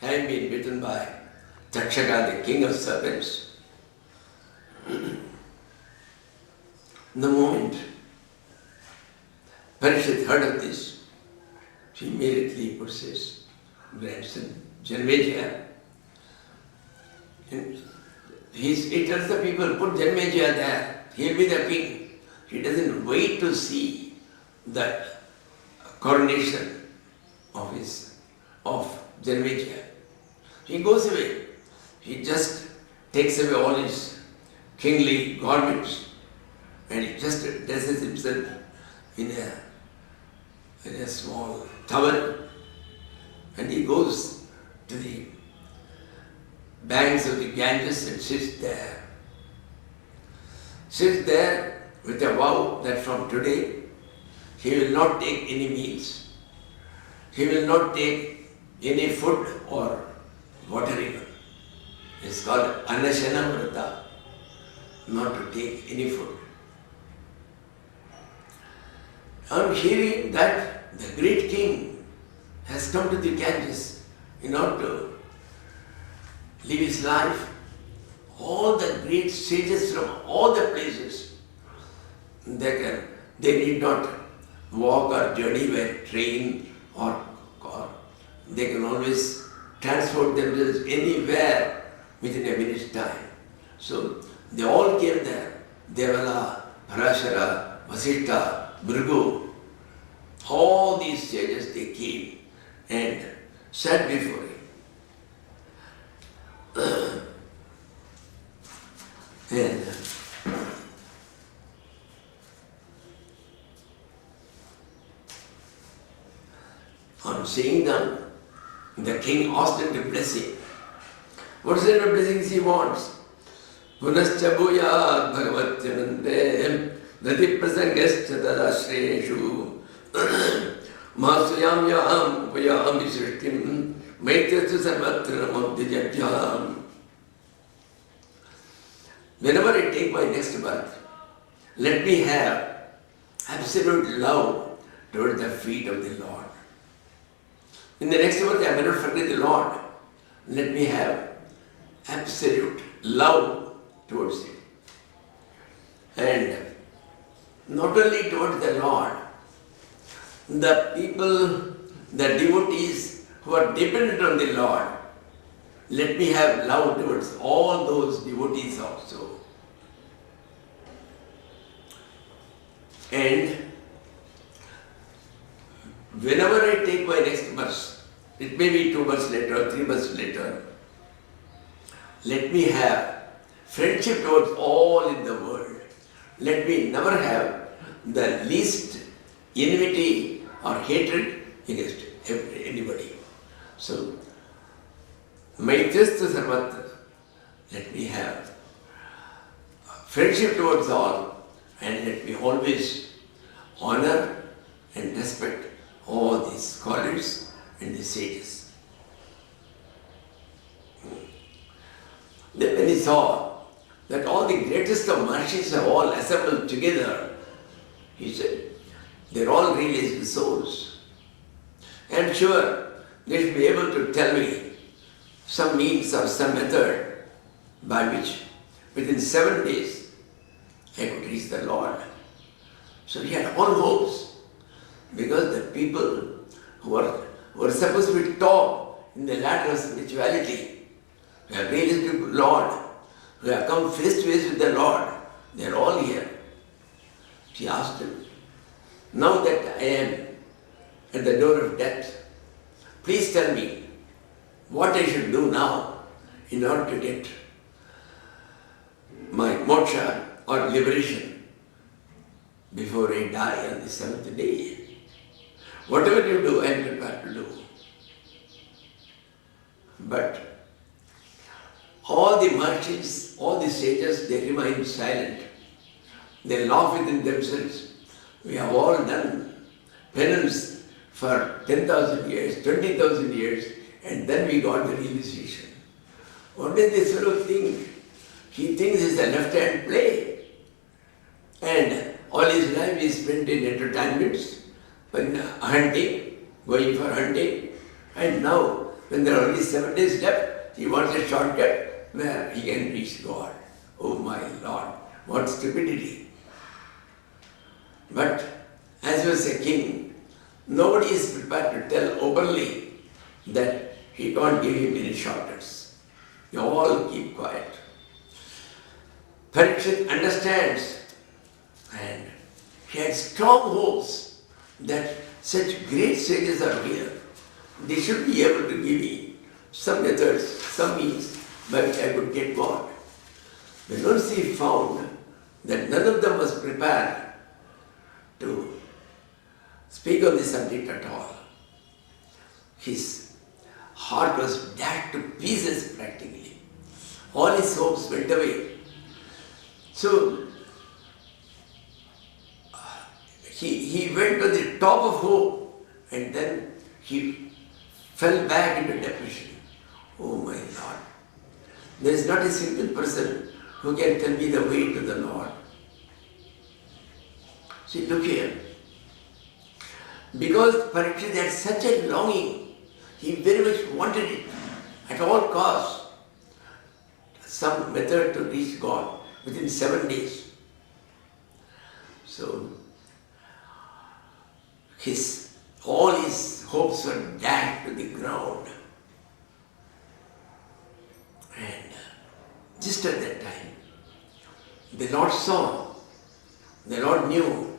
having been bitten by Takshaka, the king of serpents. The moment Parikshit heard of this, he immediately puts his grandson, Janmejaya. He tells the people, put Janmejaya there, he'll be the king. He doesn't wait to see the coronation of Janmejaya. He goes away. He just takes away all his kingly garments and he just dresses himself in a small towel and he goes to the banks of the Ganges and sits there. Sits there with a vow that from today he will not take any meals. He will not take any food or water even. It's called Anashana Vrata, not to take any food. On hearing that the great king has come to the Ganges in order to live his life, all the great sages from all the places, they need not walk or journey by train or car. They can always transport themselves anywhere within a minute's time. So they all came there. Devala, Parashara, Vasishta, Bhrigu, all these sages, they came and sat before him. And on seeing them, the king asked them to bless him. What sort of blessings he wants? Punascha bhuyat bhagavatyanande nati prasangascha tadashreshu masuyam yam upayam visrishtim maityatsu sarvatra namabdijajyam. Whenever I take my next birth, let me have absolute love towards the feet of the Lord. In the next birth, I may not forget the Lord. Let me have absolute love towards Him. And not only towards the Lord, the people, the devotees who are dependent on the Lord, let me have love towards all those devotees also. And whenever I take my next birth, it may be 2 births later or 3 births later, let me have friendship towards all in the world. Let me never have the least enmity or hatred against anybody. So, Maitristha Sarvatra, let me have friendship towards all and let me always honor and respect all these scholars and the sages. Then when he saw that all the greatest of Maharshis have all assembled together, he said, they're all realized souls. I'm sure they should be able to tell me some means or some method by which within 7 days I could reach the Lord. So he had all hopes because the people who were supposed to be taught in the ladder of spirituality, who have realized the Lord, who have come face to face with the Lord, they are all here. She asked him, now that I am at the door of death, please tell me what I should do now in order to get my moksha or liberation before I die on the 7th day. Whatever you do, I am prepared to do. But all the Maharshis, all the sages, they remain silent. They laugh within themselves. We have all done penance for 10,000 years, 20,000 years, and then we got the realization. What does this fellow think? He thinks it's a left-hand play. And all his life is spent in entertainments, in hunting, going for hunting. And now When there are only 7 days left, he wants a shortcut where he can reach God. Oh my Lord, what stupidity. But as he was a king, nobody is prepared to tell openly that he can't give him any shortcuts. They all keep quiet. Parikshit understands, and he had strong hopes that such great sages are here. They should be able to give me some methods, some means by which I could get God. When once he found that none of them was prepared to speak on the subject at all, his heart was dashed to pieces practically. All his hopes went away. So he went to the top of hope and then he fell back into depression. Oh my Lord, there is not a single person who can tell me the way to the Lord. See, look here. Because Parikshit had such a longing, he very much wanted it at all costs. Some method to reach God within 7 days. So, all his hopes were dashed to the ground. And just at that time, the Lord saw, the Lord knew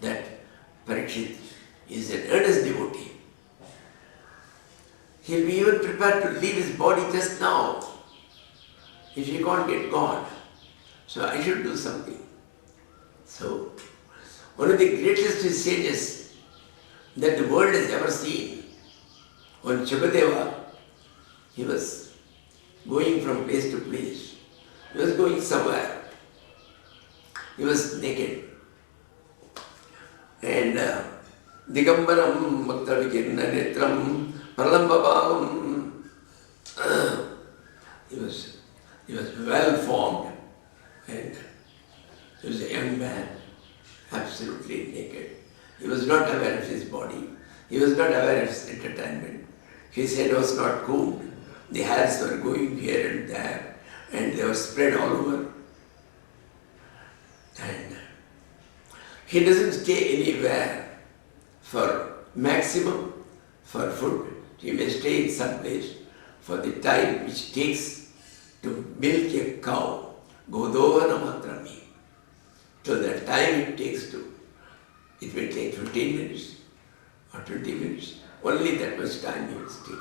that Parikshit is an earnest devotee. He'll be even prepared to leave his body just now if he can't get God. So I should do something. So, one of the greatest sages that the world has ever seen, on Shukadeva, he was going from place to place. He was going somewhere. He was naked. And Digambaram Bhaktavikirna Netram Pralambabam. He was well formed and he was a young man, absolutely naked. He was not aware of his body. He was not aware of his entertainment. His head was not combed. The hairs were going here and there and they were spread all over. And he doesn't stay anywhere for maximum for food. He may stay in some place for the time which takes to milk a cow, Godovana Matrami. So the time it takes to, it will take 15 minutes or 20 minutes. Only that much time he will stay.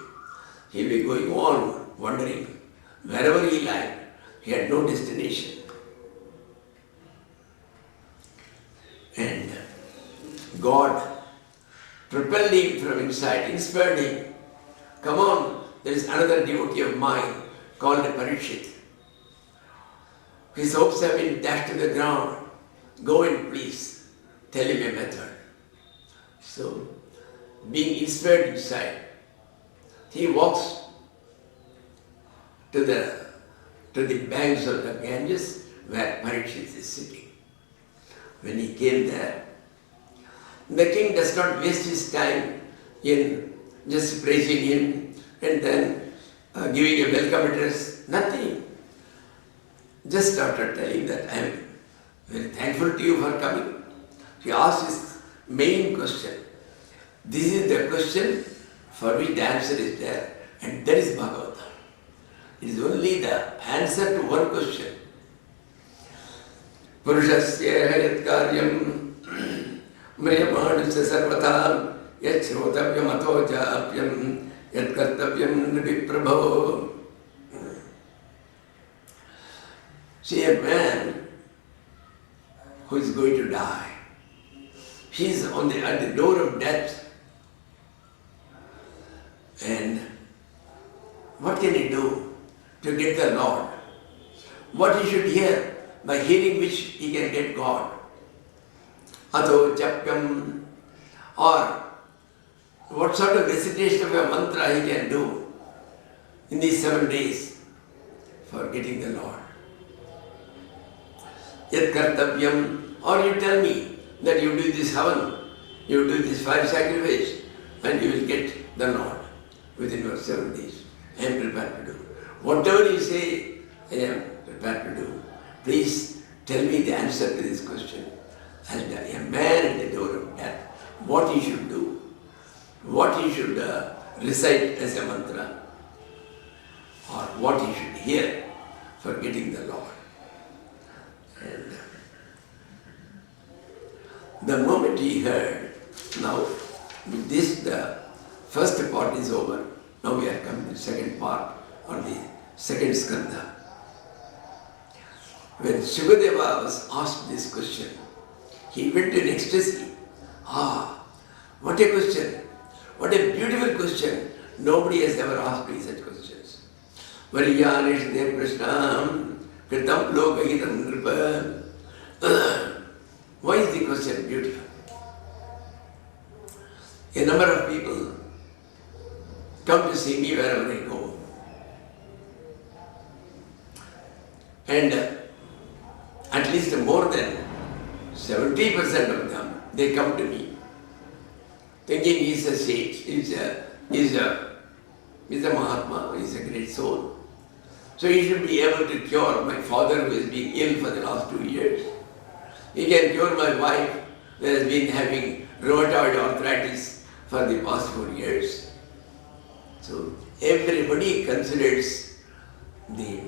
He will be going on wandering wherever he liked. He had no destination. And God propelled him from inside, inspired him. Come on, there is another devotee of mine called Parikshit. His hopes have been dashed to the ground. Go and please tell him a method. So, being inspired inside, he walks to the banks of the Ganges where Parikshit is sitting. When he came there, the king does not waste his time in just praising him and then giving a welcome address. Nothing. Just after telling that I am very thankful to you for coming, he asked his main question. This is the question for which the answer is there, and that is Bhagavatam. It is only the answer to one question. Purushasya hayat karyam mriyamanusya sarvatam yat shrotavyam ato japyam yat kartavyam nabiprabho. See, a man who is going to die, he is at the door of death. And what can he do to get the Lord? What he should hear, by hearing which he can get God. Atho Japyam, or what sort of recitation of a mantra he can do in these 7 days for getting the Lord. Yat Kartavyam, or you tell me that you do this havan, you do this 5 sacrifice, and you will get the Lord. within your 7 days. I am prepared to do. Whatever you say, I am prepared to do. Please tell me the answer to this question. As a man at the door of death, what he should do, what he should recite as a mantra, or what he should hear for getting the Lord. And the moment he heard, now with this the first part is over. Now we are coming to the second part, or the second skandha. When Shukadeva was asked this question, he went in ecstasy. Ah, what a question! What a beautiful question! Nobody has ever asked me such questions. Variyanishdev Krishnam Kritam Lokahitam Kripa. Why is the question beautiful? A number of people come to see me wherever I go. And at least more than 70% of them, they come to me thinking he's a sage, he's a Mahatma, he's a great soul. So he should be able to cure my father who has been ill for the last 2 years. He can cure my wife who has been having rheumatoid arthritis for the past 4 years. So everybody considers the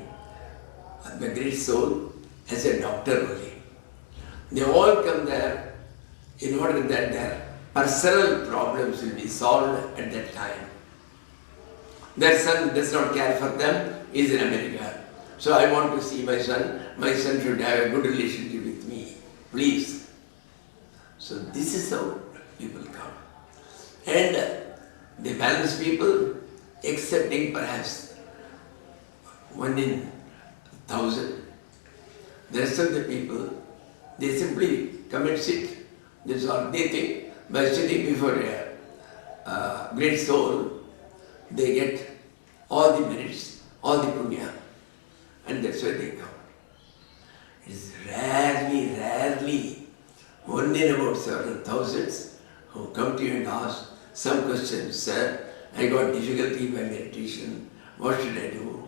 great soul as a doctor only. They all come there in order that their personal problems will be solved at that time. Their son does not care for them, he is in America. So I want to see my son should have a good relationship with me, please. So this is how people come. And the balanced people, excepting perhaps 1 in 1,000, the rest of the people, they simply come and sit. That's all. They think by sitting before a great soul, they get all the merits, all the punya, and that's why they come. It is rarely, 1 in about several thousands who come to you and ask some questions. Sir, I got difficulty in my meditation, what should I do?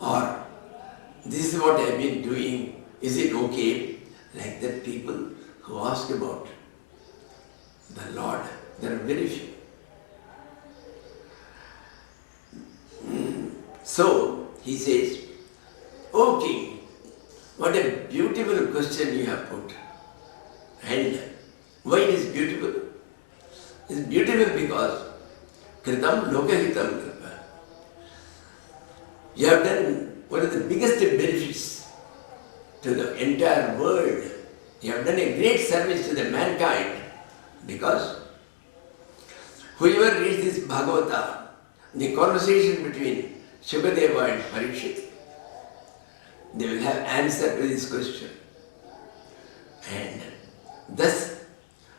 Or, this is what I have been doing, is it okay? Like that, people who ask about the Lord, there are very few. So, he says, O King, what a beautiful question you have put. And why it is beautiful? It is beautiful because Kritam Lokahitam Kripa. You have done one of the biggest benefits to the entire world. You have done a great service to the mankind because whoever reads this Bhagavatam, the conversation between Shukadeva and Parikshit, they will have answer to this question. And thus,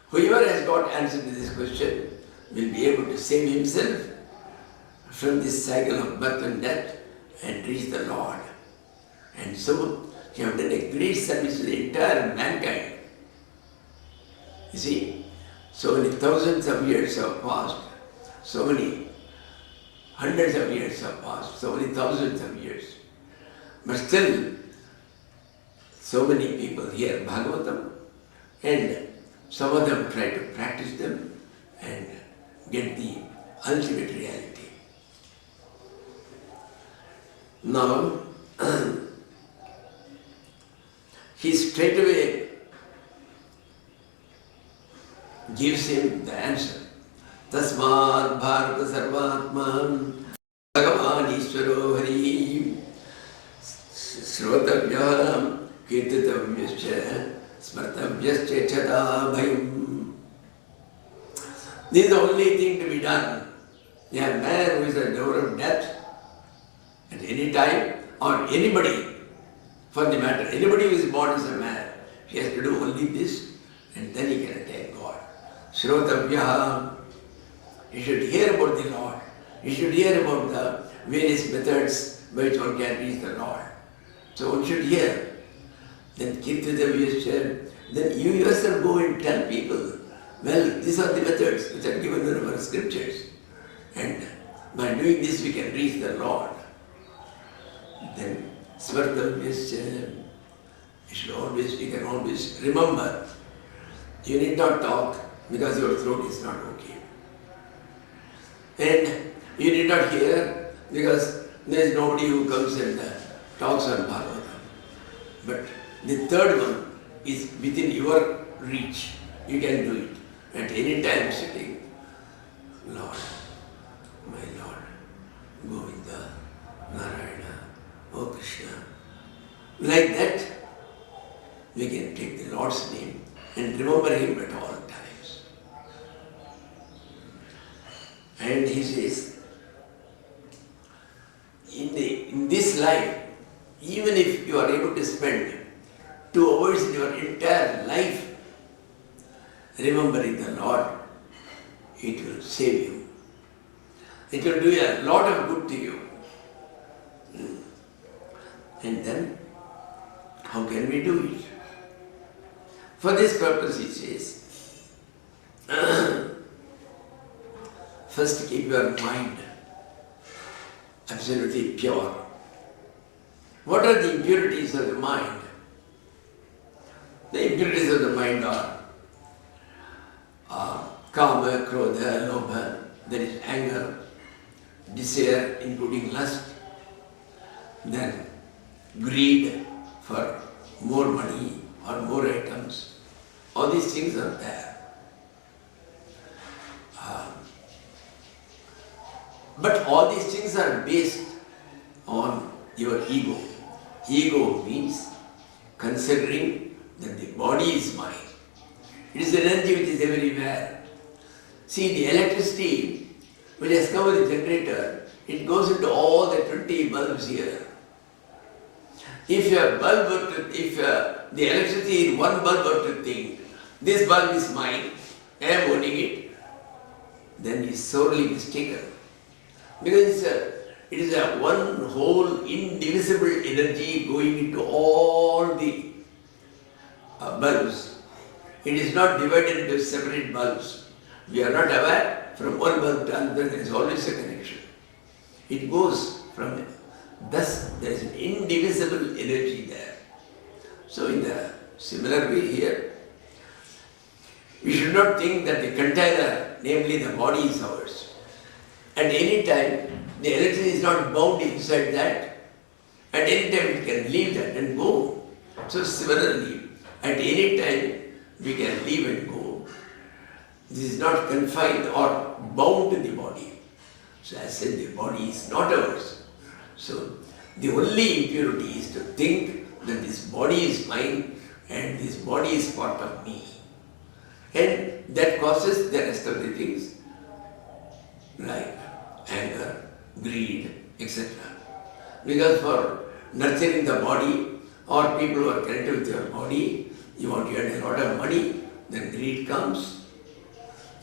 whoever has got answer to this question will be able to save himself from this cycle of birth and death and reach the Lord. And so, you have done a great service to the entire mankind. You see, so many thousands of years have passed, so many hundreds of years have passed, so many thousands of years. But still, so many people hear Bhagavatam and some of them try to practice them and get the ultimate reality. Now, he straightaway gives him the answer. Tasmad Bharata Sarvatman Bhagavan Ishvaro Hari Srotavya Kirtitavyascha Smartavyascha Chata Bhayam. This is the only thing to be done. A man who is at the door of death at any time, or anybody for the matter, anybody who is born as a man, he has to do only this and then he can attain God. Srotavya, you should hear about the Lord. You should hear about the various methods by which one can reach the Lord. So one should hear. Then Kirtitavyascha, then you yourself go and tell people, well, these are the methods which are given in our scriptures. And by doing this we can reach the Lord. Then we can always remember, you need not talk because your throat is not okay. And you need not hear because there is nobody who comes and talks on Bhagavatam. But the third one is within your reach. You can do it at any time sitting. Lord, my Lord, Govinda, Narayana, O Krishna. Like that, we can take the Lord's name and remember Him at all times. And He says, in this life, even if you are able to spend 2 hours in your entire life remembering the Lord, it will save you. It will do a lot of good to you. And then, how can we do it? For this purpose, he says, first keep your mind absolutely pure. What are the impurities of the mind? The impurities of the mind are kama, krodha, lobha, that is anger, desire including lust, then greed for more money or more items. All these things are there. But all these things are based on your ego. Ego means considering that the body is mine. It is an energy which is everywhere. See, the electricity which has come with the generator, it goes into all the 20 bulbs here. If the electricity in one bulb were to think, this bulb is mine, I am owning it, then he is sorely mistaken. Because it is a one whole indivisible energy going into all the bulbs. It is not divided into separate bulbs. We are not aware, from one bulb to another there is always a connection. It goes from it. Thus there is an indivisible energy there. So in the similar way here, we should not think that the container, namely the body, is ours. At any time, the electricity is not bound inside that. At any time we can leave that and go. So similarly, at any time we can leave and go. This is not confined or bound to the body. So as I said, the body is not ours. So the only impurity is to think that this body is mine and this body is part of me. And that causes the rest of the things like anger, greed, etc. Because for nurturing the body or people who are connected with your body, you want to earn a lot of money, then greed comes.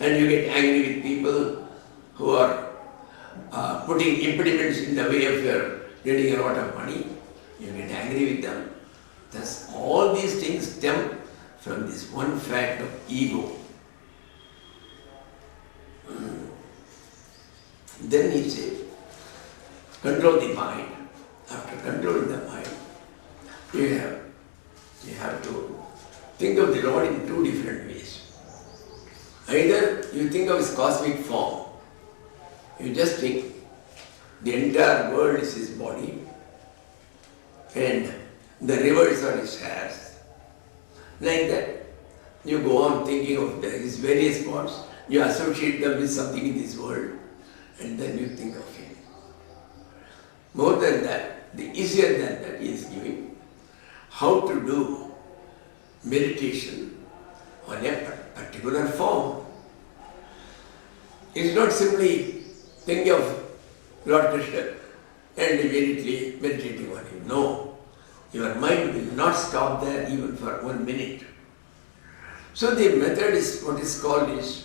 And you get angry with people who are putting impediments in the way of your getting a lot of money. You get angry with them. Thus, all these things stem from this one fact of ego. Then he says, control the mind. After controlling the mind, you have to think of the Lord in 2 different ways. Either you think of his cosmic form. You just think the entire world is his body and the rivers are his hairs. Like that, you go on thinking of his various parts, you associate them with something in this world, and then you think of him. More than that, the easier than that he is giving how to do meditation on a particular form. It is not simply think of Lord Krishna and immediately meditating on him. No, your mind will not stop there even for 1 minute. So the method is what is called is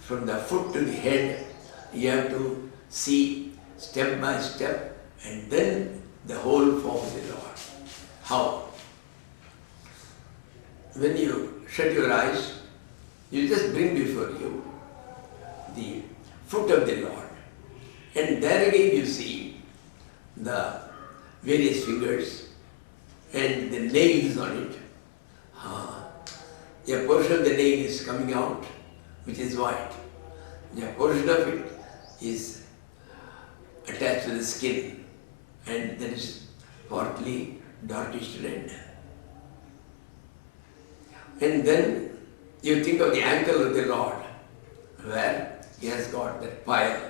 from the foot to the head, you have to see step by step and then the whole form of the Lord. How? When you shut your eyes, you just bring before you the foot of the Lord. And there again you see the various fingers and the nails on it. A portion of the nail is coming out, which is white. A portion of it is attached to the skin, and that is partly darkish red. And then you think of the ankle of the Lord, where he has got that pile,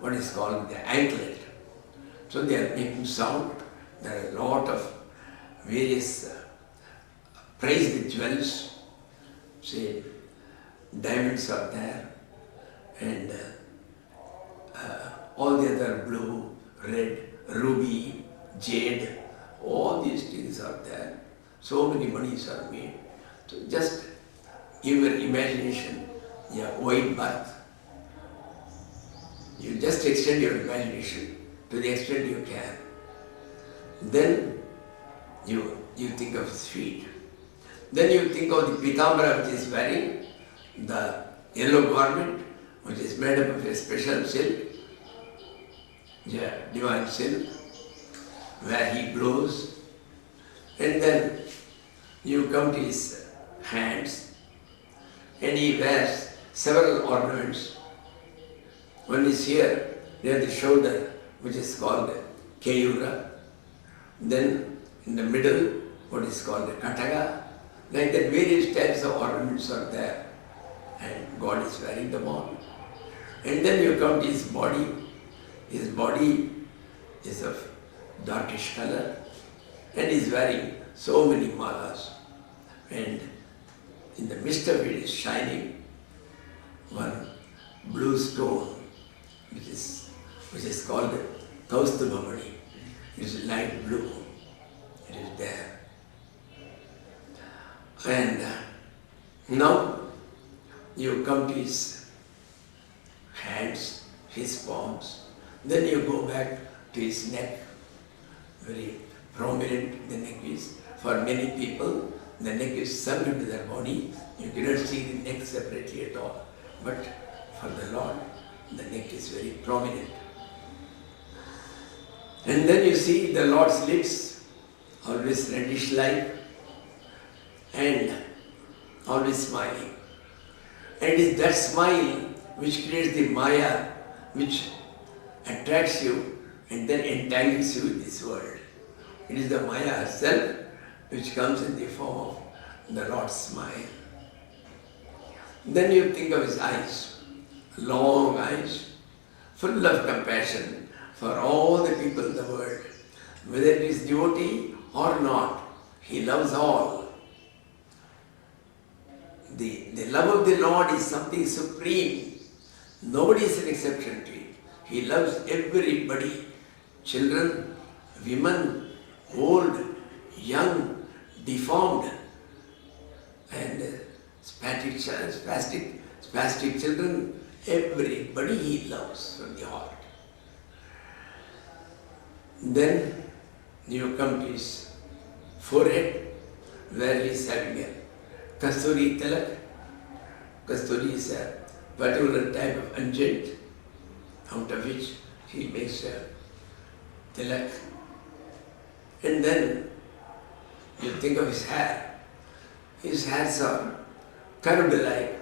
what is called the anklet. So they are making sound. There are a lot of various praised jewels. Say, diamonds are there, and all the other blue, red, ruby, jade, all these things are there. So many monies are made. So just give your imagination a wide berth. You just extend your imagination to the extent you can. Then you think of his feet. Then you think of the pitambara which is wearing, the yellow garment which is made up of a special silk, divine silk, where he glows. And then you come to his hands, and he wears several ornaments. One is here, near the shoulder, which is called Keyura. Then in the middle, what is called the Kataga. Like that, various types of ornaments are there, and God is wearing them all. And then you come to his body. His body is of darkish color, and he is wearing so many malas. And in the midst of it is shining one blue stone, which is called Kaustubhamani. It is light blue. It is there. And now you come to his hands, his palms, then you go back to his neck. Very prominent the neck is. For many people, the neck is sunk into their body. You cannot see the neck separately at all. But for the Lord, the neck is very prominent. And then you see the Lord's lips, always reddish-like, and always smiling. And it is that smile which creates the Maya, which attracts you and then entangles you with this world. It is the Maya herself which comes in the form of the Lord's smile. Then you think of his eyes, long eyes, full of compassion for all the people in the world. Whether it is devotee or not, he loves all. The love of the Lord is something supreme. Nobody is an exception to it. He loves everybody. Children, women, old, young, deformed, and spastic children, everybody he loves from the heart. Then you come to his forehead, where he is having a Kasturi tilak. Kasturi is a particular type of unguent, out of which he makes a tilak. And then you think of his hair. His hairs are curved like,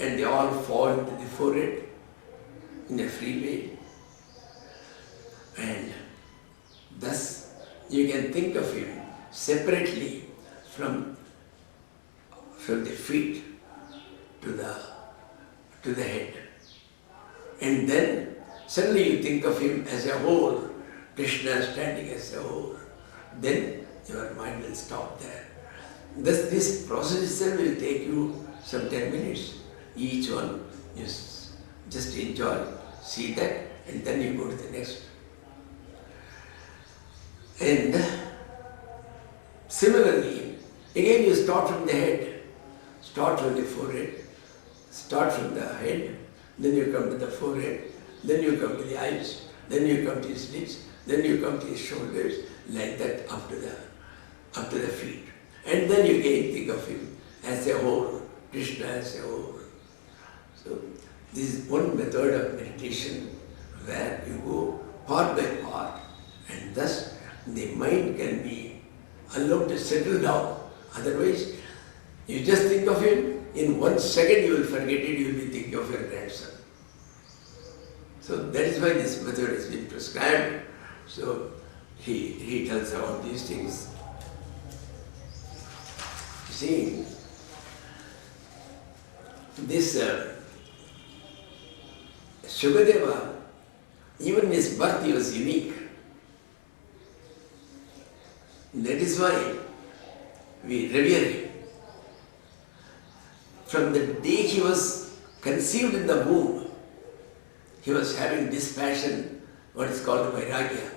and they all fall into the forehead in a free way. And thus you can think of him separately from the feet to the head. And then suddenly you think of him as a whole, Krishna standing as a whole. Then your mind will stop there. Thus this process itself will take you some 10 minutes. Each one, you just enjoy, see that, and then you go to the next. And similarly, again you start from the head, start from the forehead, start from the head, then you come to the forehead, then you come to the eyes, then you come to his lips, then you come to his shoulders, like that up to the feet. And then you again think of him as a whole, Krishna as a whole. So This is one method of meditation where you go part by part, and thus the mind can be allowed to settle down. Otherwise, you just think of him, in 1 second you will forget it, you will be thinking of your grandson. So that is why this method has been prescribed. So he tells about these things. You see, this Shukadeva, even his birth he was unique. That is why we revere him. From the day he was conceived in the womb, he was having this passion, what is called vairagya.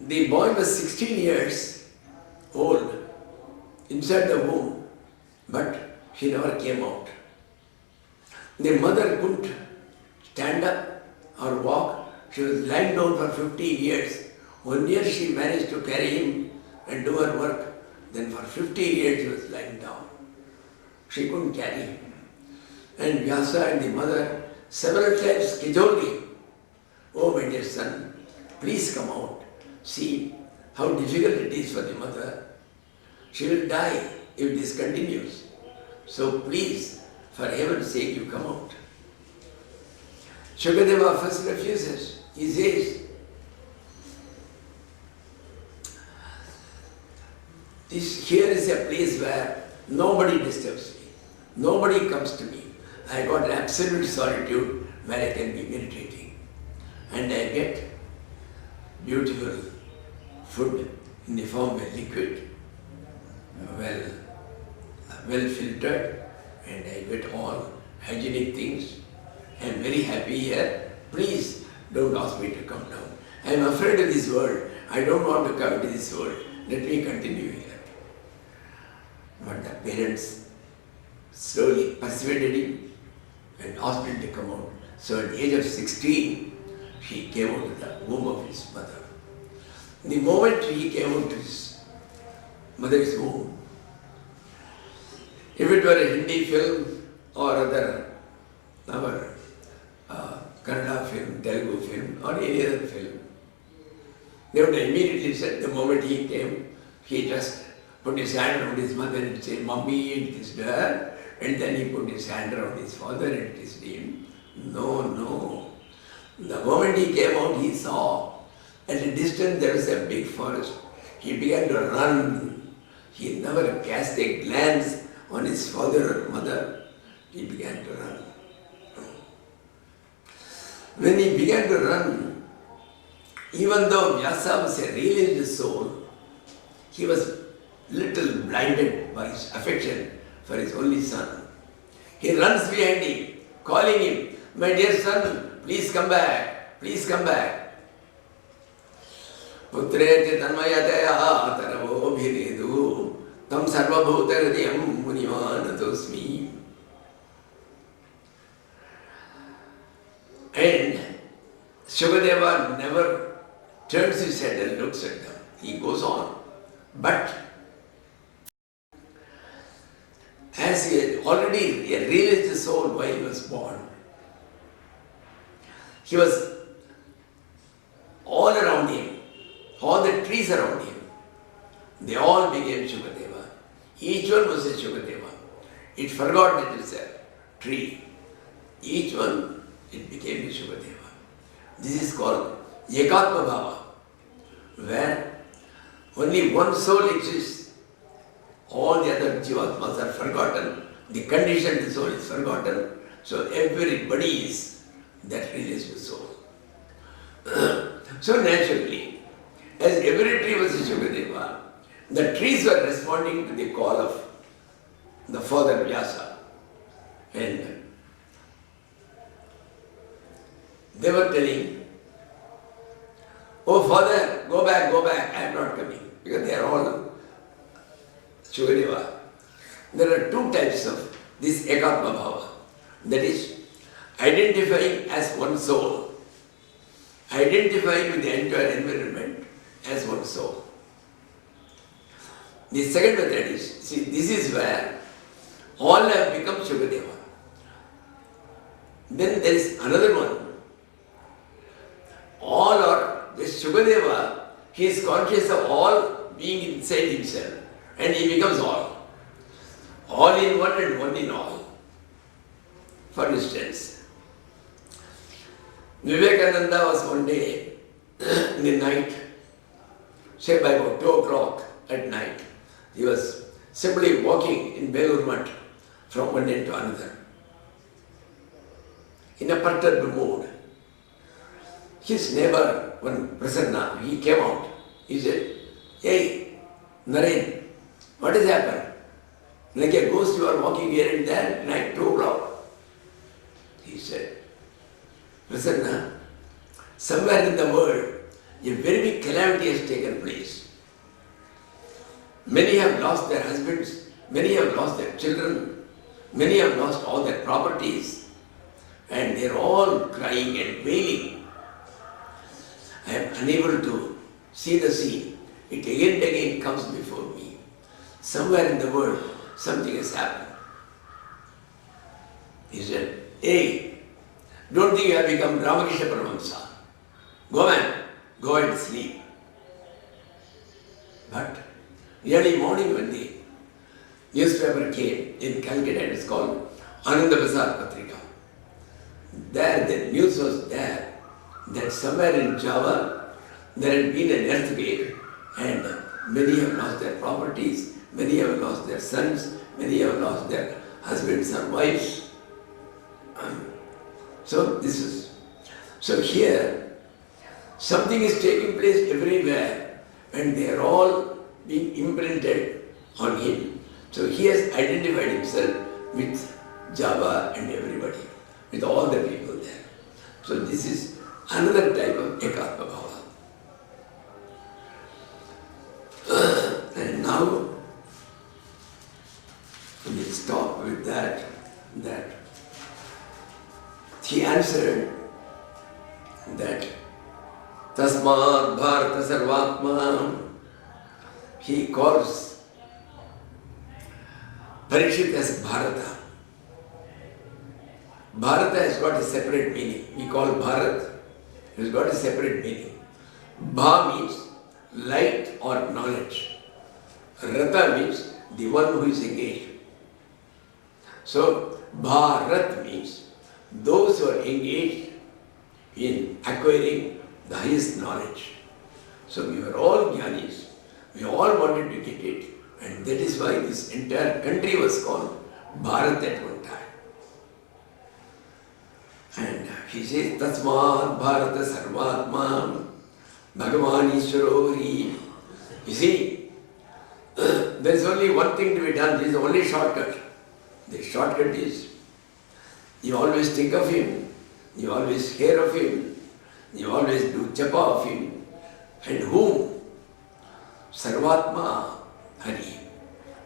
The boy was 16 years old inside the womb, but he never came out. The mother couldn't stand up or walk. She was lying down for 15 years. 1 year she managed to carry him and do her work. Then for 15 years she was lying down. She couldn't carry him. And Vyasa and the mother several times cajoled him. Oh my dear son, please come out. See how difficult it is for the mother. She will die if this continues. So please, for heaven's sake, you come out. Shukadeva first refuses. He says, here is a place where nobody disturbs me. Nobody comes to me. I got absolute solitude where I can be meditating. And I get beautiful food in the form of liquid, well filtered, and I get all hygienic things. I am very happy here. Please don't ask me to come down. I am afraid of this world. I don't want to come to this world. Let me continue here. But the parents slowly persuaded him and asked him to come out. So at the age of 16, he came out of the womb of his mother. The moment he came out of his mother's womb, if it were a Hindi film or other, our Kannada film, Telugu film or any other film, they would immediately said the moment he came, he just put his hand around his mother and said, Mummy, and kissed her, and then he put his hand around his father and kissed him. No. The moment he came out, he saw at a distance there was a big forest. He began to run. He never cast a glance on his father or mother. He began to run. When he began to run, even though Vyasa was a realized soul, he was little blinded by his affection for his only son. He runs behind him, calling him, my dear son, please come back, please come back. Putreti tanmayataya taravo bhiredu tam sarvabhuta hridayam munimanatosmi. And Shukadeva never turns his head and looks at them. He goes on. But as he had already realized the soul while he was born, he was all around him, all the trees around him, they all became Shukadeva. Each one was a Shukadeva. It forgot that it was a tree. Each one, it became a Shukadeva. This is called Ekatma bhava, where only one soul exists. All the other jivatmas are forgotten. The conditioned soul is forgotten. So everybody is that realized soul. So naturally, as every tree was a Shukadeva, the trees were responding to the call of the father Vyasa. And they were telling, oh father, go back, I am not coming. Because they are all Shukadeva. There are two types of this Ekatma bhava. That is, identifying as one soul. Identifying with the entire environment as one soul. The second method is, see, this is where all have become Shukadeva. Then there is another one. All are, this Shukadeva, he is conscious of all being inside himself and he becomes all. All in one and one in all. For instance, Vivekananda was one day in the night, say by about 2 o'clock at night, he was simply walking in Belur Math from one end to another. In a perturbed mood. His neighbor, one Prasanna, he came out. He said, "Hey, Naren, what has happened? Like a ghost you are walking here and there at night, 2 o'clock. He said, Prasanna, somewhere in the world, a very big calamity has taken place. Many have lost their husbands, many have lost their children, many have lost all their properties, and they are all crying and wailing. I am unable to see the scene. It again and again comes before me. Somewhere in the world, something has happened." He said, "Hey, don't think you have become Ramakrishna Paramahamsa. Go man, go and sleep." But early morning when the newspaper came in Calcutta, it is called Ananda Bazar Patrika. There the news was there that somewhere in Java there had been an earthquake and many have lost their properties, many have lost their sons, many have lost their husbands or wives. So here something is taking place everywhere and they are all being imprinted on him. So he has identified himself with Java and everybody, with all the people there. So this is another type of Ekatma bhava. And now we stop with that he answered that Tasmad Bharata Sarvatma. He calls Parikshit as Bharata. Bharata has got a separate meaning. We call Bharat, it has got a separate meaning. Bha means light or knowledge. Rata means the one who is engaged. So Bharat means those who are engaged in acquiring the highest knowledge. So we were all jnanis. We all wanted to get it. And that is why this entire country was called Bharat at one time. And he says, Tasmad Bharata Sarvatma Bhagavan Ishwaro Hari. You see, there is only one thing to be done. This is the only shortcut. The shortcut is, you always think of him, you always hear of him, you always do japa of him. And whom? Sarvatma Hari.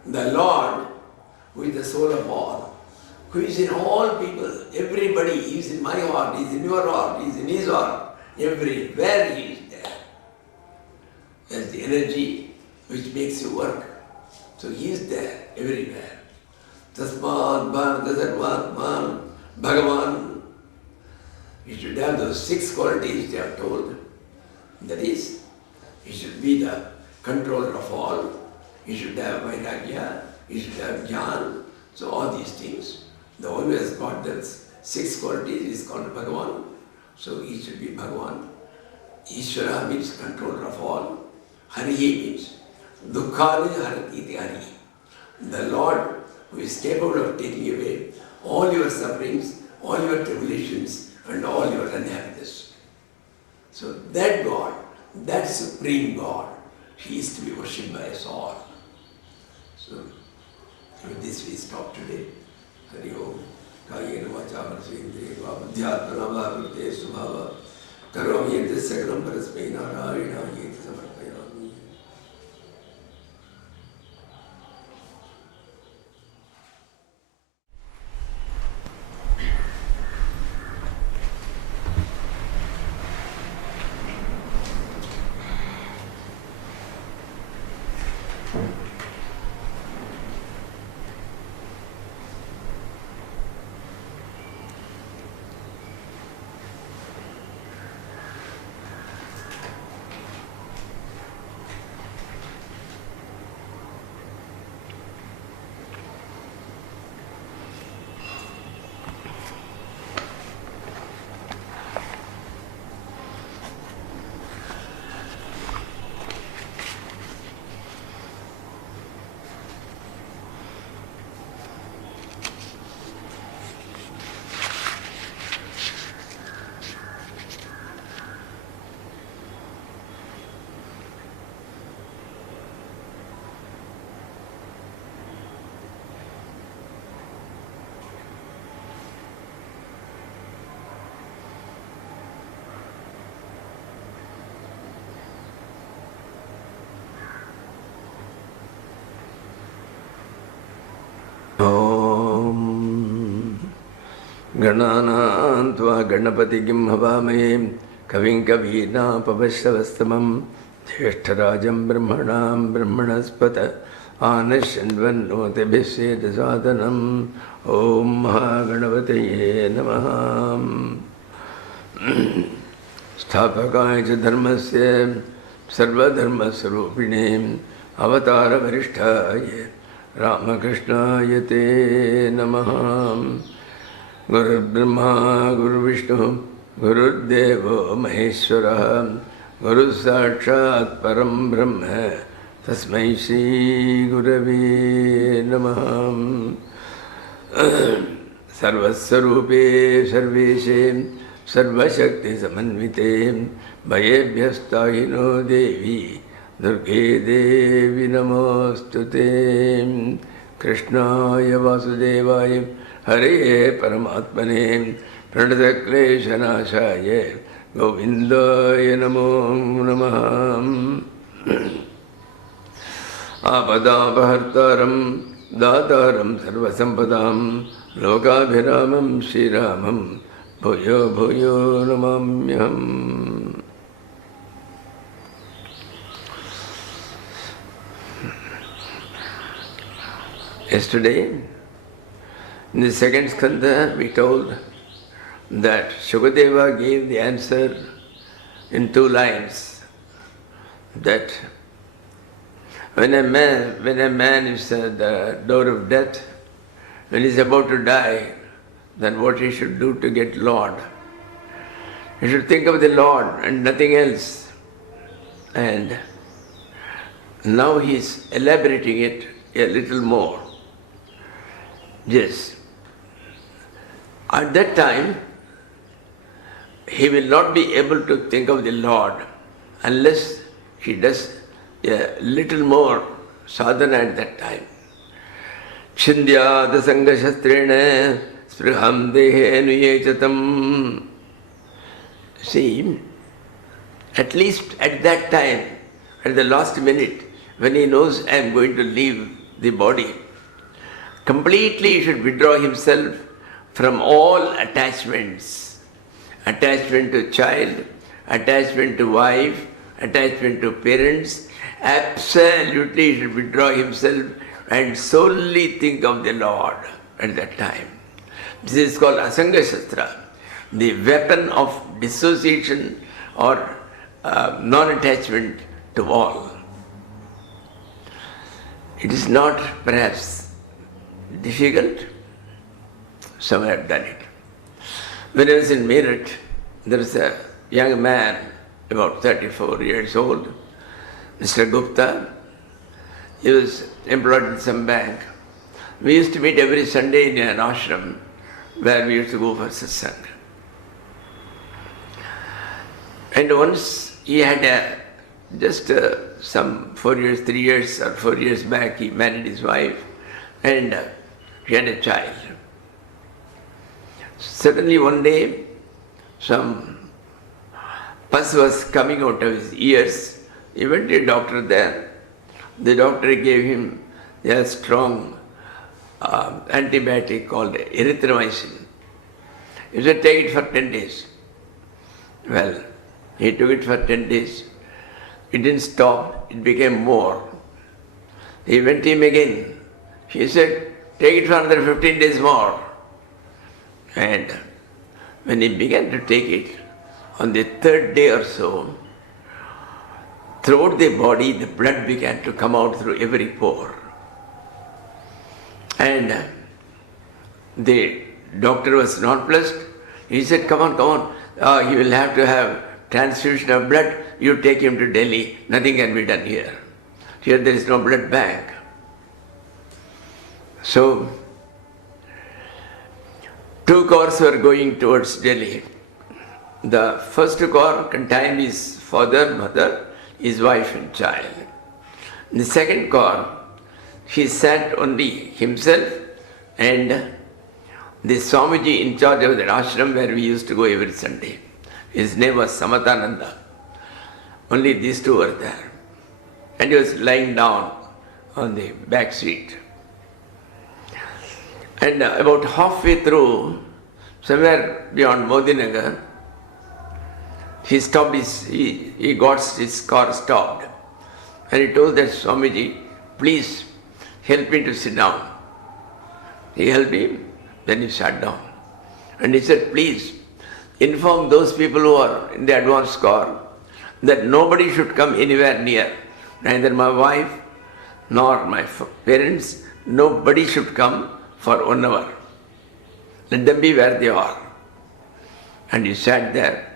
The Lord, who is the soul of all, who is in all people, everybody. He is in my heart, he is in your heart, he is in his heart. Everywhere he is there. There's the energy which makes you work. So he is there everywhere. Tasmad Bharata Sarvatma Bhagavan. You should have those 6 qualities they are told. That is, he should be the controller of all. He should have Vairagya, he should have Jnana. So all these things. The one who has got those 6 qualities is called Bhagavan. So he should be Bhagavan. Ishvara means controller of all. Hari means Dukkhani Haratiti Hari. The Lord who is capable of taking away all your sufferings, all your tribulations, and all your unhappiness. So that God, that Supreme God, He is to be worshipped by us all. So with this we stop today. Hari Om. Kayena vacha manasendriya buddhyatmana bhagavate subhava karomi yadasya karam parasmai narayana yeti samarpayami. Gananam tva ganapatigim havamahim kavim kavinapavashavastamam jyeshtarajam brahmanam brahmanaspata anashanvannotabhiseda sadhanam Om Mahaganavataye Namaha Sthapakaya cha dharmasya sarvadharmasarupine avatara varishthaya Ramakrishna te Namaha Guru Brahma Guru Vishnu Guru Deva Maheshwara Guru Sakshat Param Brahma Tasmai Shri Gurave Namaha Sarvasvarupe Sarveshe Sarvashakti Samanvite Bhayebhyastahino Devi Durge Devi Namostute Krishnaya Vasudevaya Hare Paramatmane Pranadakleshanashaya Govindaya Namo Namaha Apadapahartaram Dadaram Sarvasampadam Lokabhiramam Shriramam Bhuyo Bhuyo Namamyam. Yesterday, in the second skandha, we told that Shukadeva gave the answer in 2 lines, that when a man is at the door of death, when he is about to die, then what he should do to get Lord? He should think of the Lord and nothing else. And now he is elaborating it a little more. Yes. At that time, he will not be able to think of the Lord unless he does a little more sadhana at that time. Chindya dasanga shastrena spriham dehe nuyechatam. See, at least at that time, at the last minute, when he knows I am going to leave the body, completely he should withdraw himself from all attachments. Attachment to child, attachment to wife, attachment to parents. Absolutely he should withdraw himself and solely think of the Lord at that time. This is called Asanga Shastra, the weapon of dissociation or non-attachment to all. It is not perhaps difficult. Some have done it. When I was in Meerut, there was a young man, about 34 years old, Mr. Gupta. He was employed in some bank. We used to meet every Sunday in an ashram where we used to go for satsang. And once he had just some 4 years, 3 years or 4 years back, he married his wife and he had a child. Suddenly one day, some pus was coming out of his ears. He went to a doctor there. The doctor gave him a strong antibiotic called erythromycin. He said, take it for 10 days. Well, he took it for 10 days. It didn't stop, it became more. He went to him again. He said, take it for another 15 days more. And when he began to take it, on the 3rd day or so, throughout the body, the blood began to come out through every pore. And the doctor was nonplussed. He said, come on, he will have to have transfusion of blood. You take him to Delhi. Nothing can be done here. Here there is no blood bank. So, 2 cars were going towards Delhi. The first car contained his father, mother, his wife and child. In the second car, he sat only himself and the Swamiji in charge of the ashram where we used to go every Sunday. His name was Samatananda. Only these 2 were there. And he was lying down on the back seat. And about halfway through, somewhere beyond Modinagar, he got his car stopped. And he told that Swamiji, please help me to sit down. He helped him, then he sat down. And he said, please inform those people who are in the advanced car that nobody should come anywhere near. Neither my wife nor my parents, nobody should come for 1 hour. Let them be where they are. And he sat there.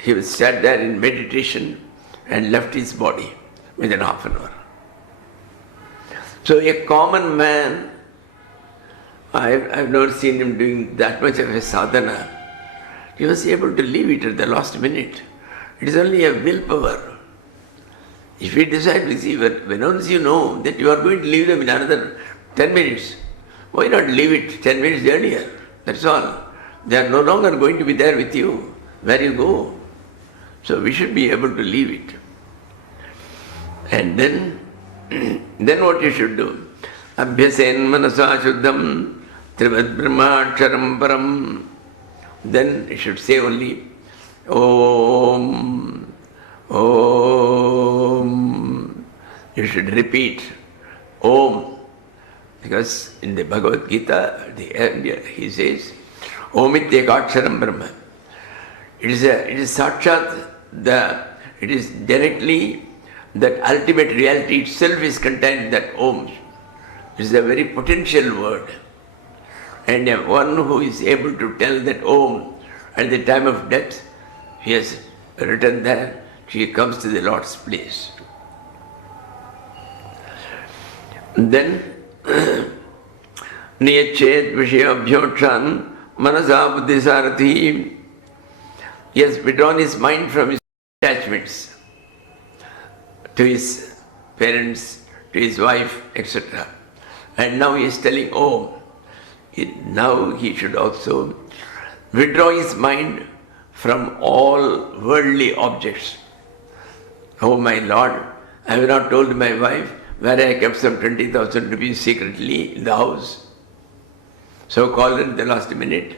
He sat there in meditation and left his body within half an hour. So a common man, I've never seen him doing that much of a sadhana. He was able to leave it at the last minute. It is only a willpower. If we decide to see, when once you know that you are going to leave them in another 10 minutes, why not leave it 10 minutes earlier? That's all. They are no longer going to be there with you where you go. So we should be able to leave it. And then what you should do? Abhyasen manasa shuddham trivad brahmacharam param. Then you should say only Om, Om. You should repeat Om. Because in the Bhagavad Gita, he says, Om ityekaksharam brahma. It is sakshat, it is directly that ultimate reality itself is contained in that Om. It is a very potential word. And one who is able to tell that Om at the time of death, he has written there, he comes to the Lord's place. Then, Niyachet Vishayabhyokshan Manasa Buddhisarathi. He has withdrawn his mind from his attachments to his parents, to his wife, etc. And now he is telling Om. Now he should also withdraw his mind from all worldly objects. Oh my Lord, I have not told my wife where I kept some 20,000 rupees secretly in the house. So called in the last minute.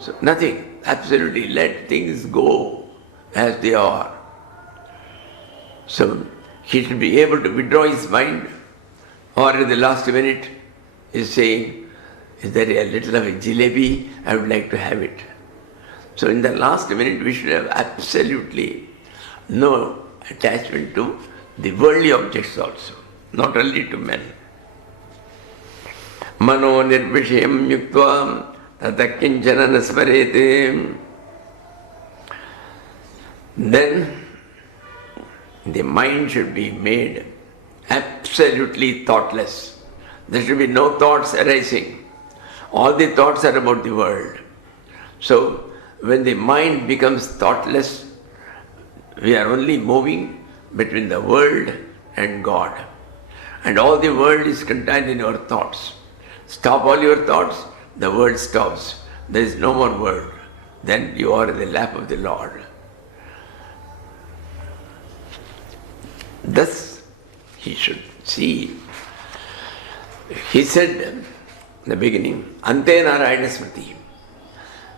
So nothing, absolutely let things go as they are. So he should be able to withdraw his mind, or in the last minute is saying, is there a little of a jalebi? I would like to have it. So in the last minute we should have absolutely no attachment to the worldly objects also, not only to men. Mano nirvishayam yuktva tatakinchana nasmarete. Then the mind should be made absolutely thoughtless. There should be no thoughts arising. All the thoughts are about the world. So when the mind becomes thoughtless, we are only moving between the world and God. And all the world is contained in your thoughts. Stop all your thoughts, the world stops. There is no more world. Then you are in the lap of the Lord. Thus, he should see. He said in the beginning, Ante Narayana Smriti.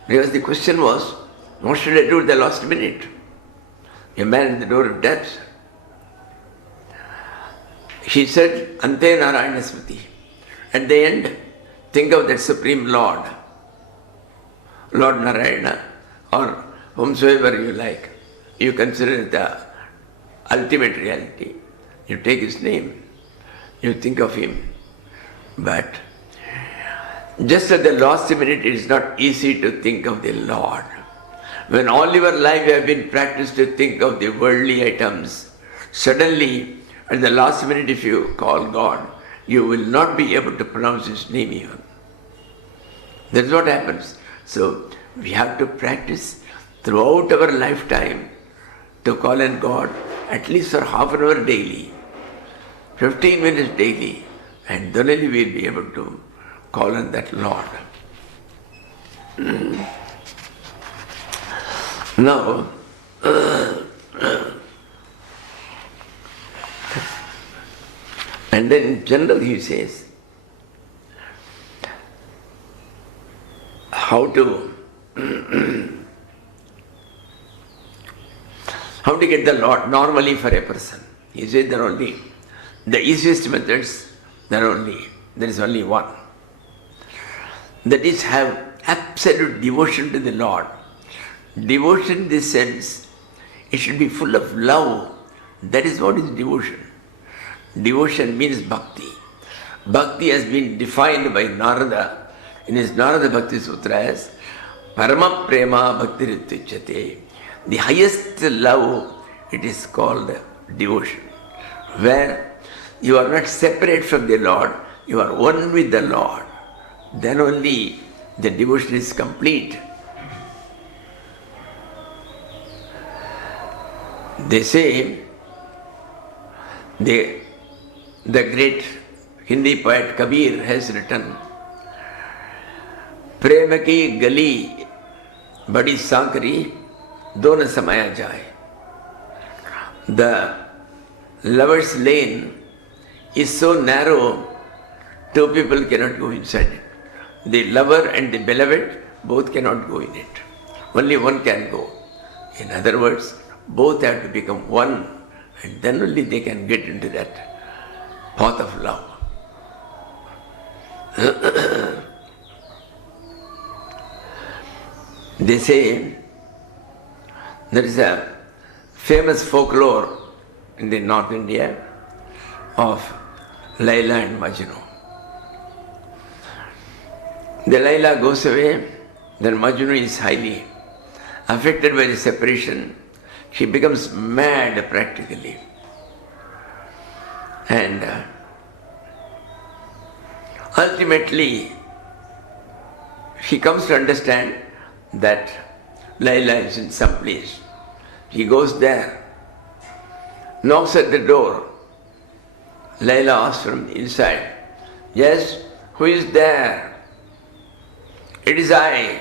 Because the question was, what should I do at the last minute? A man at the door of death. He said, Ante Narayana Smriti. At the end, think of that Supreme Lord, Lord Narayana, or whomsoever you like. You consider the ultimate reality. You take his name, you think of him. But just at the last minute, it is not easy to think of the Lord. When all your life you have been practiced to think of the worldly items, suddenly at the last minute if you call God, you will not be able to pronounce his name even. That's what happens. So we have to practice throughout our lifetime to call on God at least for half an hour daily, 15 minutes daily, and then only we will be able to call on that Lord. Now, and then in general he says, how to get the Lord normally for a person. He said there are only the easiest methods, there is only one. That is, have absolute devotion to the Lord. Devotion in this sense, it should be full of love. That is what is devotion. Devotion means bhakti. Bhakti has been defined by Narada in his Narada Bhakti Sutra as Parama Prema Bhakti Rityuchyate. The highest love, it is called devotion, where you are not separate from the Lord, you are one with the Lord. Then only the devotion is complete. They say, the great Hindi poet Kabir has written, Prem ki gali badi sankari dona samaya jaye. The lover's lane is so narrow, two people cannot go inside it. The lover and the beloved both cannot go in it. Only one can go. In other words, both have to become one, and then only they can get into that path of love. They say there is a famous folklore in the North India of Laila and Majnu. The Laila goes away, then Majnu is highly affected by the separation. She becomes mad practically. And ultimately, she comes to understand that Laila is in some place. He goes there, knocks at the door. Laila asks from inside, yes, who is there? It is I.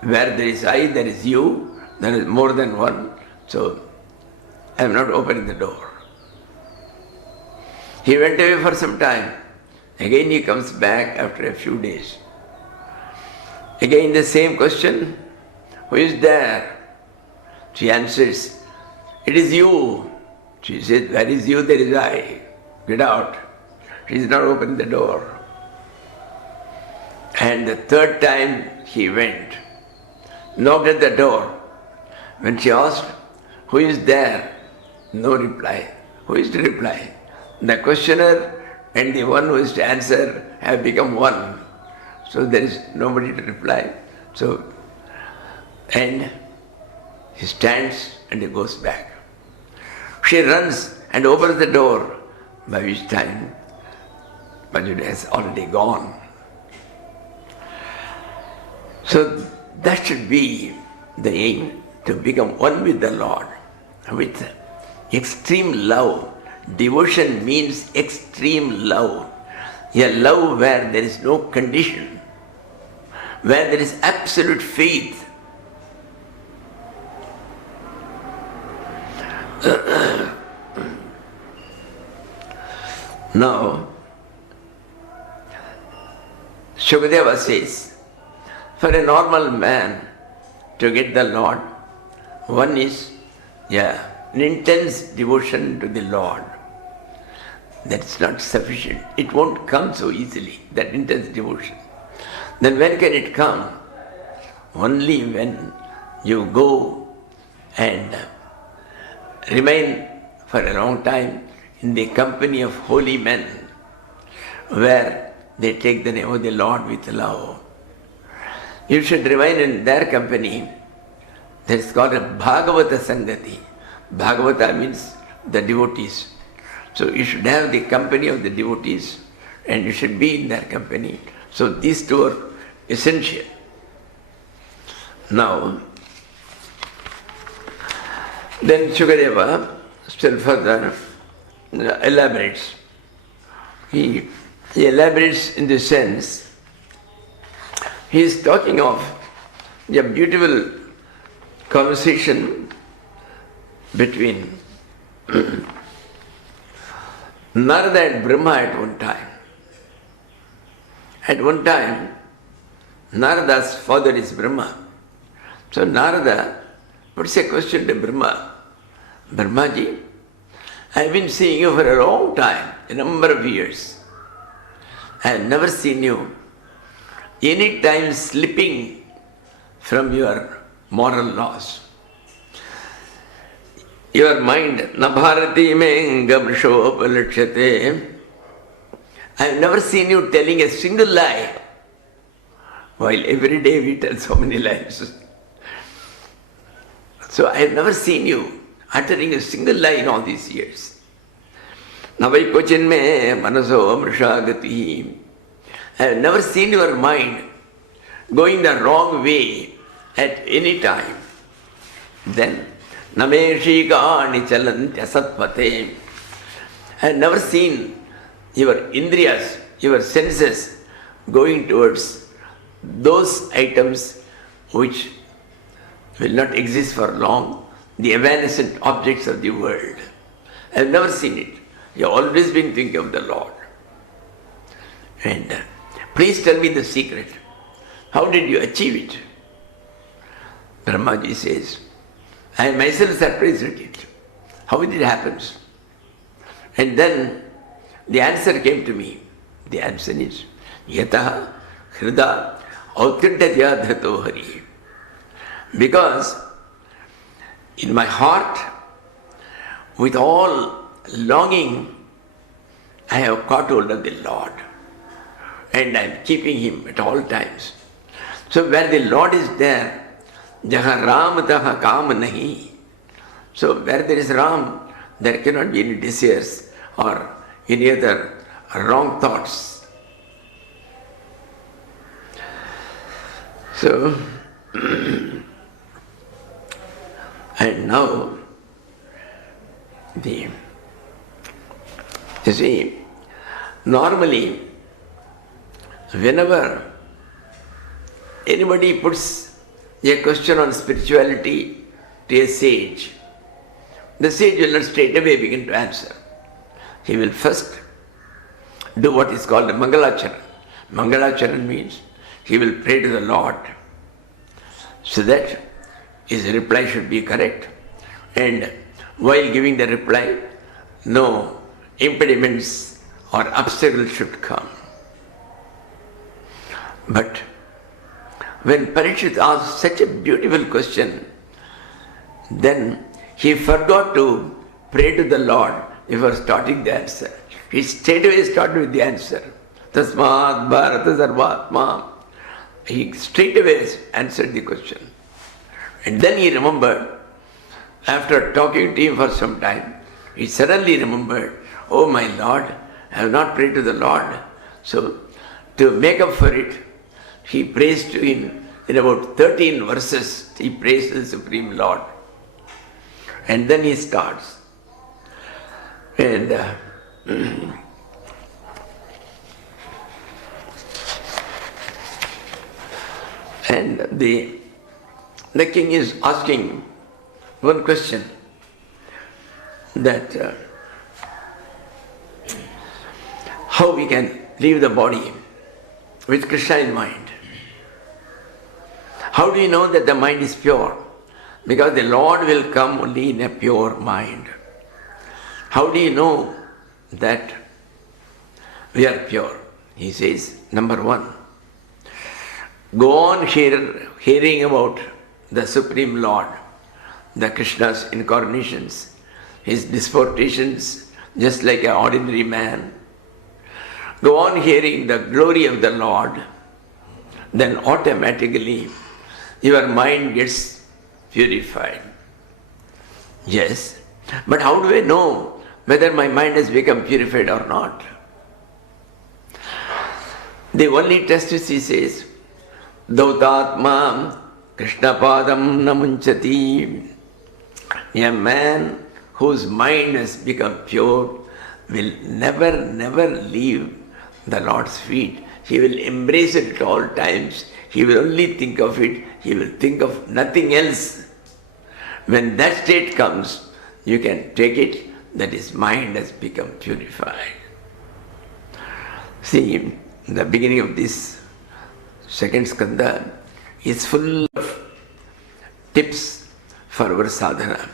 Where there is I, there is you. There is more than one. So, I am not opening the door. He went away for some time. Again he comes back after a few days. Again the same question, who is there? She answers, it is you. She says, where is you, there is I. Get out. She is not opening the door. And the third time he went, knocked at the door. When she asked, who is there? No reply. Who is to reply? The questioner and the one who is to answer have become one. So there is nobody to reply. So, and he stands and he goes back. She runs and opens the door, by which time Majnu has already gone. So that should be the aim, to become one with the Lord, with extreme love. Devotion means extreme love. A love where there is no condition, where there is absolute faith. Now, Shukadeva says, for a normal man to get the Lord, one is an intense devotion to the Lord. That's not sufficient. It won't come so easily, that intense devotion. Then when can it come? Only when you go and remain for a long time in the company of holy men, where they take the name of the Lord with love. You should remain in their company. That is called a Bhagavata Sangati. Bhagavata means the devotees. So you should have the company of the devotees and you should be in their company. So these two are essential. Now, then Shukadeva still further elaborates. He elaborates in the sense, he is talking of a beautiful conversation between Narada and Brahma at one time. At one time, Narada's father is Brahma. So Narada puts a question to Brahma. Brahmaji, I have been seeing you for a long time, a number of years. I have never seen you any time slipping from your moral laws. Your mind, nabharati menga vrishopalatshate. I have never seen you telling a single lie, while every day we tell so many lies. So I have never seen you uttering a single lie in all these years. Navai kochinme manaso mrishagati. I have never seen your mind going the wrong way at any time. Then, nameshikani chalantya satpate. I have never seen your indriyas, your senses going towards those items which will not exist for long, the evanescent objects of the world. I have never seen it. You have always been thinking of the Lord. And please tell me the secret. How did you achieve it? Brahmaji says, I am myself surprised at it. How it happens? And then the answer came to me. The answer is, Yataha Hrida Autintadya Dhato Hari. Because in my heart, with all longing, I have caught hold of the Lord. And I am keeping Him at all times. So where the Lord is there, Jaha Ram Taha Kam Nahi. So where there is Ram, there cannot be any desires or any other wrong thoughts. So, and now, you see, normally, whenever anybody puts a question on spirituality to a sage, the sage will not straight away begin to answer. He will first do what is called a Mangalashram. Mangalashram means he will pray to the Lord so that his reply should be correct, and while giving the reply, no impediments or obstacles should come. But when Parikshit asked such a beautiful question, then he forgot to pray to the Lord before starting the answer. He straightaway started with the answer. Tasmat Bharata Sarvatma. He straightaway answered the question. And then he remembered, after talking to him for some time, he suddenly remembered, oh my Lord, I have not prayed to the Lord. So to make up for it, he prays to him in about 13 verses. He prays to the Supreme Lord. And then he starts. And the king is asking one question, that how we can leave the body with Krishna in mind. How do you know that the mind is pure? Because the Lord will come only in a pure mind. How do you know that we are pure? He says, number one, go on hearing about the Supreme Lord, the Krishna's incarnations, his disportations, just like an ordinary man. Go on hearing the glory of the Lord, then automatically your mind gets purified. Yes, but how do I know whether my mind has become purified or not? The only test is, he says, Dautatma Krishna Padam Namunchati. A man whose mind has become pure will never leave the Lord's feet. He will embrace it at all times. He will only think of it. He will think of nothing else. When that state comes, you can take it that his mind has become purified. See, in the beginning of this second skanda is full of tips for our sadhana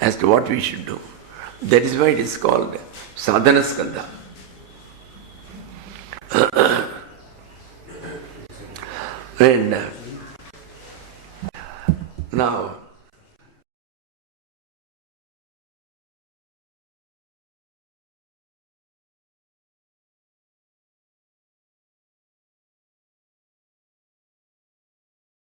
as to what we should do. That is why it is called sadhana skanda. And